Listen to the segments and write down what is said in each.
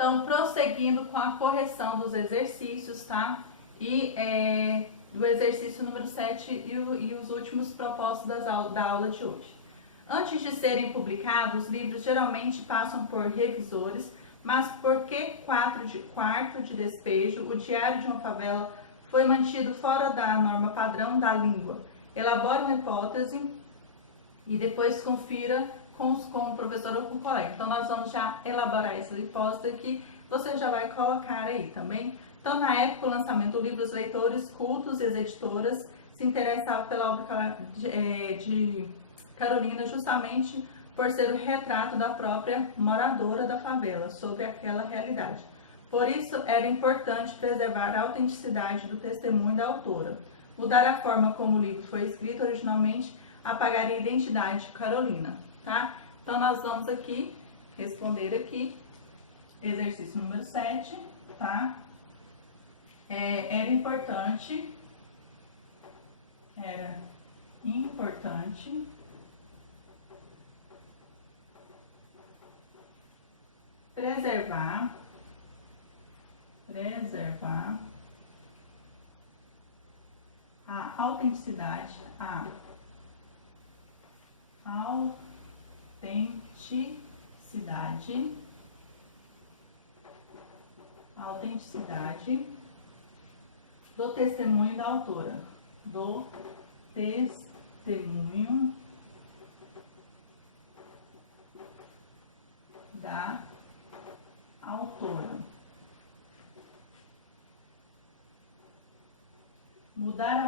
Então, prosseguindo com a correção dos exercícios, tá? E do exercício número 7 e os últimos propostos da aula de hoje. Antes de serem publicados, os livros geralmente passam por revisores, mas por que quarto de despejo, o Diário de uma Favela foi mantido fora da norma padrão da língua? Elabore uma hipótese e depois confira com o professor ou com o colega. Então, nós vamos já elaborar essa hipótese aqui, você já vai colocar aí também. Então, na época do lançamento do livro, os leitores cultos e as editoras se interessavam pela obra de Carolina justamente por ser o retrato da própria moradora da favela sobre aquela realidade. Por isso, era importante preservar a autenticidade do testemunho da autora. Mudar a forma como o livro foi escrito originalmente apagaria a identidade de Carolina, tá? Então, nós vamos aqui responder aqui, exercício número 7, tá? Era importante preservar a autenticidade do testemunho da autora, Mudar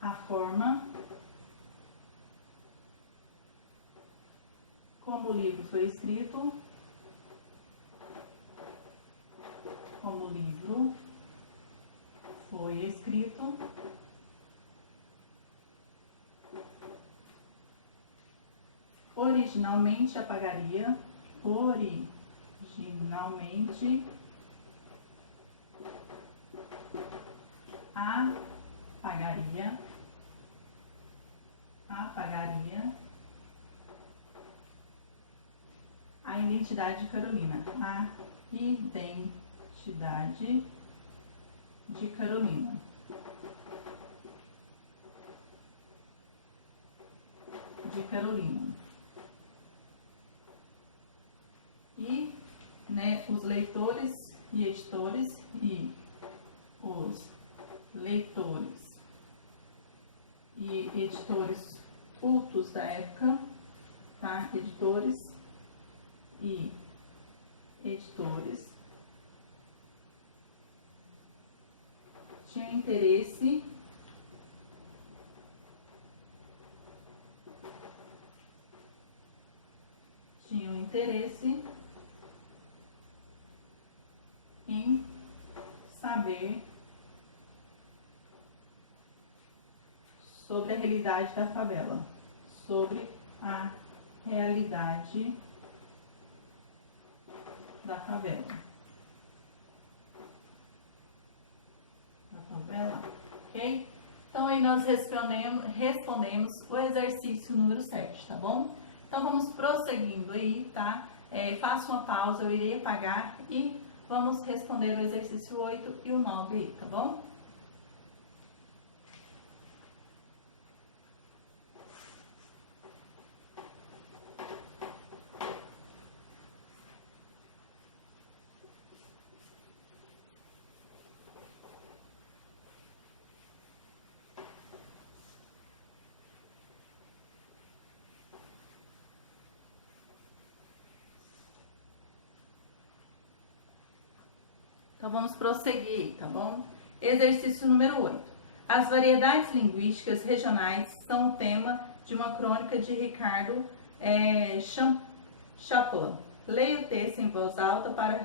a forma como o livro foi escrito, originalmente apagaria a identidade de Carolina, E, os leitores e editores cultos da época, tá? Editores tinham interesse em saber sobre a realidade da favela, ok? Então, aí nós respondemos o exercício número 7, tá bom? Então, vamos prosseguindo aí, tá? Faça uma pausa, eu irei apagar e vamos responder o exercício 8 e o 9 aí, tá bom? Então, vamos prosseguir, tá bom? Exercício número 8. As variedades linguísticas regionais são o tema de uma crônica de Ricardo Chapola. Leia o texto em voz alta para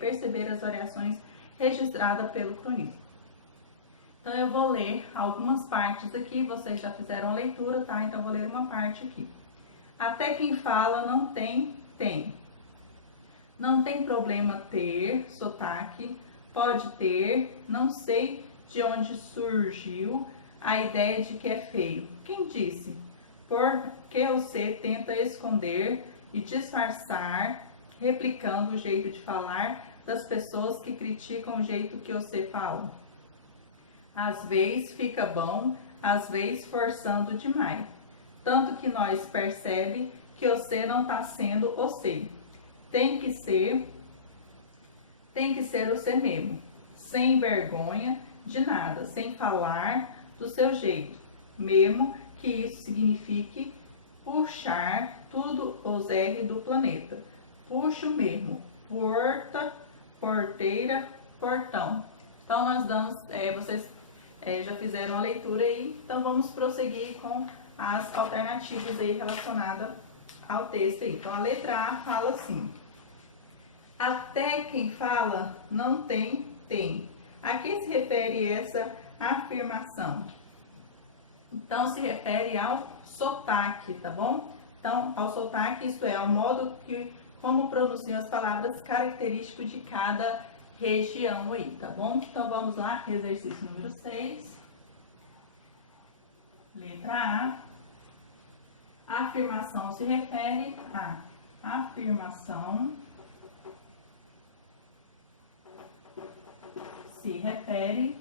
perceber as variações registradas pelo cronista. Então, eu vou ler algumas partes aqui, vocês já fizeram a leitura, tá? Então, eu vou ler uma parte aqui. Até quem fala não tem. Não tem problema ter sotaque, pode ter, não sei de onde surgiu a ideia de que é feio. Quem disse? porque você tenta esconder e disfarçar, replicando o jeito de falar das pessoas que criticam o jeito que você fala. Às vezes fica bom, às vezes forçando demais. Tanto que nós percebe que você não está sendo você. Tem que ser você mesmo, sem vergonha de nada, sem falar do seu jeito, mesmo que isso signifique puxar tudo os R do planeta. Puxo mesmo, porta, porteira, portão. Então nós damos, vocês já fizeram a leitura aí, então vamos prosseguir com as alternativas aí relacionadas ao texto aí. Então a letra A fala assim: até quem fala não tem, tem. A que se refere essa afirmação? Então se refere ao sotaque, tá bom? Então ao sotaque, isso é, ao modo como pronunciam as palavras característico de cada região aí, tá bom? Então vamos lá, exercício número 6. Letra A. A afirmação se refere a afirmação se refere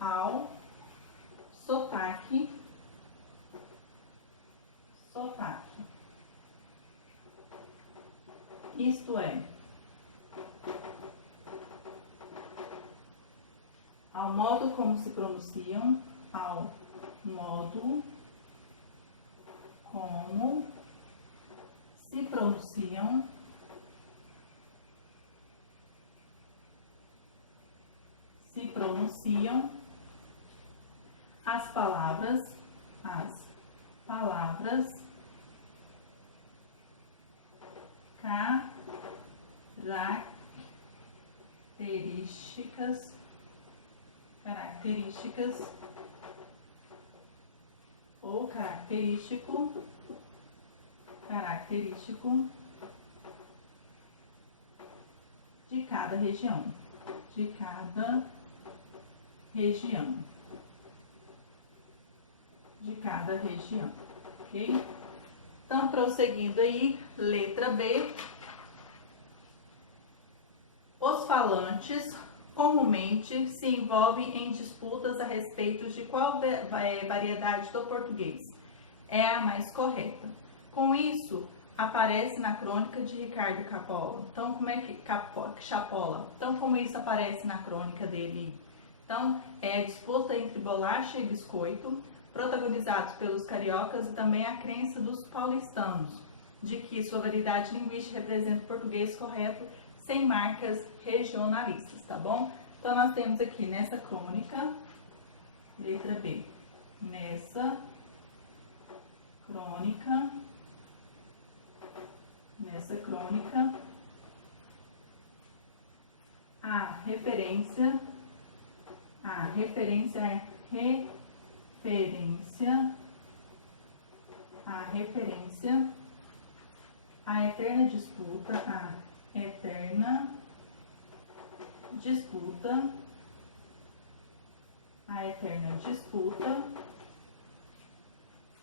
ao sotaque isto é, ao modo como se pronunciam, ao modo como se pronunciam as palavras características ou característico de cada região. Ok? Então, prosseguindo aí, letra B. Os falantes comumente se envolvem em disputas a respeito de qual variedade do português é a mais correta. Com isso, aparece na crônica de Ricardo Capola. Então, Chapola. Então, como isso aparece na crônica dele? Então, é a disputa entre bolacha e biscoito, protagonizados pelos cariocas, e também a crença dos paulistanos de que sua variedade linguística representa o português correto, sem marcas regionalistas, tá bom? Então, nós temos aqui nessa crônica, letra B, nessa crônica, a referência à eterna disputa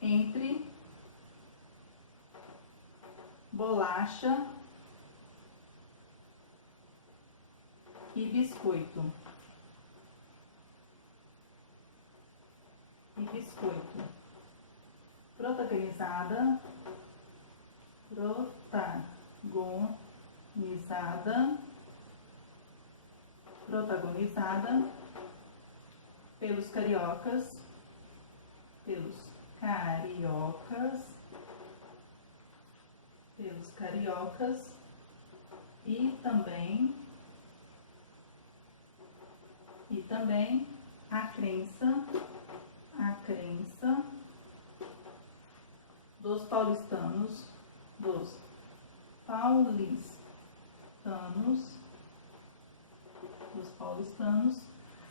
entre bolacha e biscoito. Protagonizada pelos cariocas e também a crença dos paulistanos,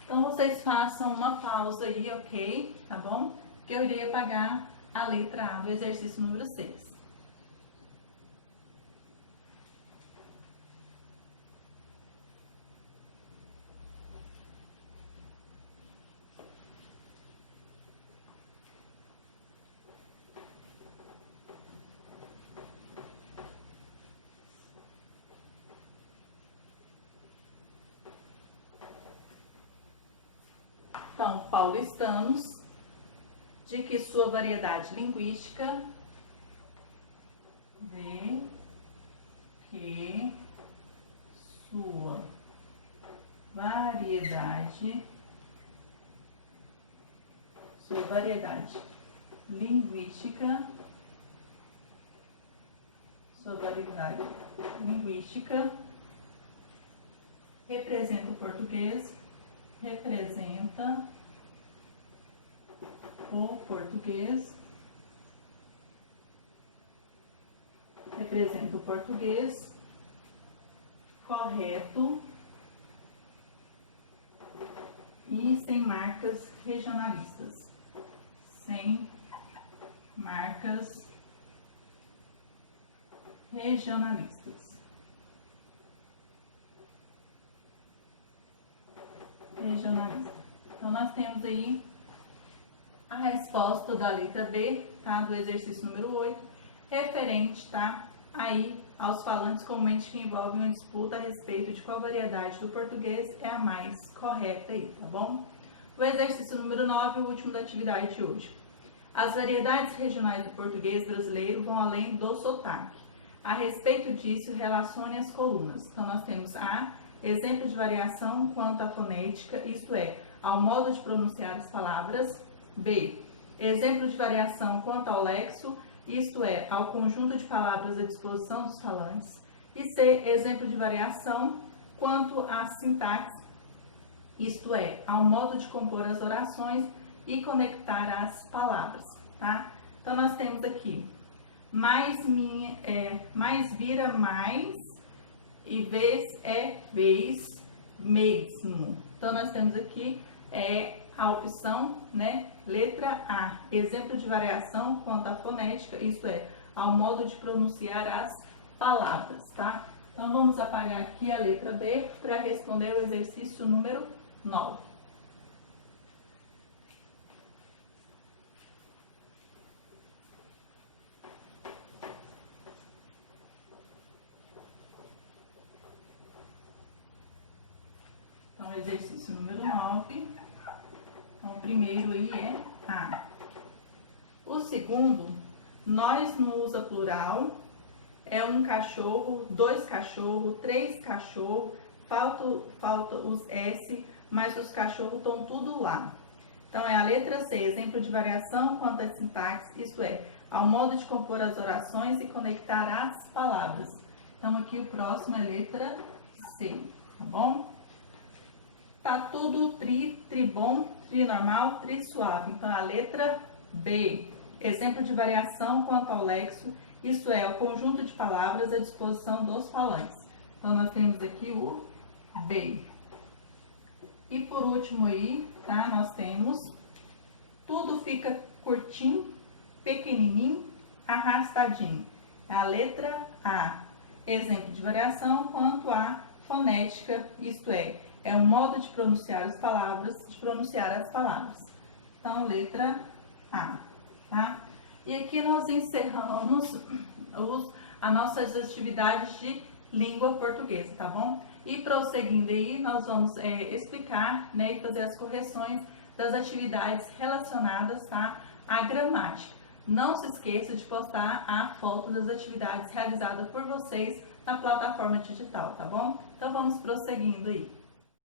Então, vocês façam uma pausa aí, ok? Tá bom? Que eu irei apagar a letra A do exercício número 6. Então, paulistanos, de que sua variedade linguística, de que sua variedade linguística, representa o português, correto e sem marcas regionalistas. Então, nós temos aí a resposta da letra B, tá? Do exercício número 8, referente, tá? Aí aos falantes comumente que envolvem uma disputa a respeito de qual variedade do português é a mais correta aí, tá bom? O exercício número 9, o último da atividade de hoje. As variedades regionais do português brasileiro vão além do sotaque. A respeito disso, relacione as colunas. Então, nós temos A, exemplo de variação quanto à fonética, isto é, ao modo de pronunciar as palavras. B, exemplo de variação quanto ao lexo, isto é, ao conjunto de palavras à disposição dos falantes. E C, exemplo de variação quanto à sintaxe, isto é, ao modo de compor as orações e conectar as palavras, tá? Então, nós temos aqui mais vira mais e vez é vez mesmo. Então, nós temos aqui a opção, né, letra A, exemplo de variação quanto à fonética, isto é, ao modo de pronunciar as palavras, tá? Então, vamos apagar aqui a letra B para responder o exercício número 9. Então, exercício número 9. Então, o primeiro aí é A. O segundo, nós no usa plural, é um cachorro, dois cachorros, três cachorros, falta os S, mas os cachorros estão tudo lá. Então, é a letra C, exemplo de variação quanto à sintaxe, isto é, ao modo de compor as orações e conectar as palavras. Então, aqui o próximo é letra C, tá bom? Tá tudo tribom, trinormal, suave. Então, a letra B, exemplo de variação quanto ao lexo, isso é, o conjunto de palavras à disposição dos falantes. Então, nós temos aqui o B. E por último aí, tá? Nós temos tudo fica curtinho, pequenininho, arrastadinho. É a letra A, exemplo de variação quanto à fonética, isto é o modo de pronunciar as palavras, Então, letra A, tá? E aqui nós encerramos as nossas atividades de língua portuguesa, tá bom? E prosseguindo aí, nós vamos explicar, né, e fazer as correções das atividades relacionadas, tá, à gramática. Não se esqueça de postar a foto das atividades realizadas por vocês na plataforma digital, tá bom? Então, vamos prosseguindo aí.